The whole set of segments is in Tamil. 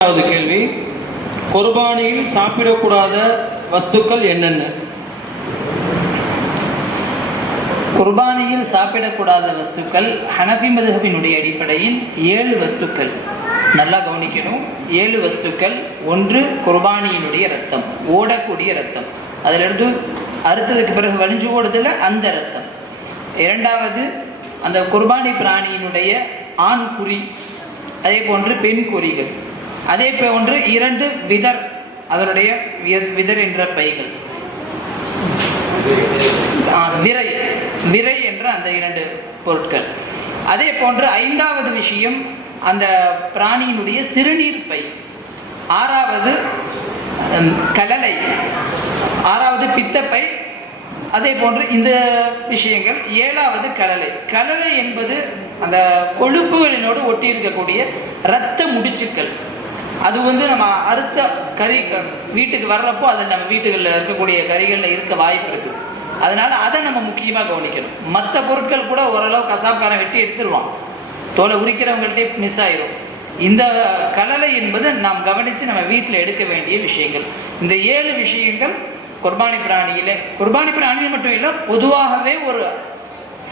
இரண்டாவது கேள்வி குர்பானியில் சாப்பிடக்கூடாத வஸ்துக்கள் என்னென்ன? குர்பானியில் சாப்பிடக்கூடாத வஸ்துக்கள் ஹனஃபி மதுஹபினுடைய அடிப்படையில் ஏழு வஸ்துக்கள். நல்லா கவனிக்கணும். ஏழு வஸ்துக்கள் ஒன்று குர்பானியினுடைய ரத்தம் ஓடக்கூடிய ரத்தம் அதிலிருந்து அறுத்ததுக்கு பிறகு வலிஞ்சு ஓடுதல அந்த ரத்தம் இரண்டாவது அந்த குர்பானி பிராணியினுடைய ஆண் குறி அதே போன்று பெண் குறிகள் அதே போன்று இரண்டு விதர் அதனுடைய விதர் என்ற பைகள். விரை விரை என்ற அந்த இரண்டு பொருட்கள். அதே போன்று ஐந்தாவது விஷயம் அந்த பிராணியினுடைய சிறுநீர் பை. ஆறாவது கலலை. ஆறாவது பித்தப்பை அதே போன்று இந்த விஷயங்கள். ஏழாவது கலலை. கலலை என்பது அந்த கொழுப்புகளினோடு ஒட்டி இருக்கக்கூடிய இரத்த முடிச்சுக்கள். அது வந்து நம்ம அறுத்த கறி க- வீட்டுக்கு வர்றப்போ அதை நம்ம வீட்டுகளில் இருக்கக்கூடிய கறிகளில் இருக்க வாய்ப்பு இருக்குது. அதனால் அதை நம்ம முக்கியமாக கவனிக்கணும். மற்ற பொருட்கள் கூட ஓரளவு கசாப்காரன் வெட்டி எடுத்துருவான். தோலை உரிக்கிறவங்கள்ட்டே மிஸ் ஆயிரும். இந்த கலலை என்பது நாம் கவனித்து நம்ம வீட்டில் எடுக்க வேண்டிய விஷயங்கள். இந்த ஏழு விஷயங்கள் குர்பானி பிராணியிலே குர்பானி பிராணியில் மட்டும் இல்லை பொதுவாகவே ஒரு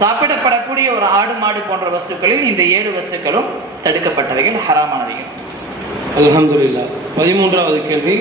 சாப்பிடப்படக்கூடிய ஒரு ஆடு மாடு போன்ற வஸ்துக்களில் இந்த ஏழு வஸ்துக்களும் தடுக்கப்பட்டவைகள் ஹராமானவைகள். அலமதுல்லா பதிமூன்றாவது கேள்வி.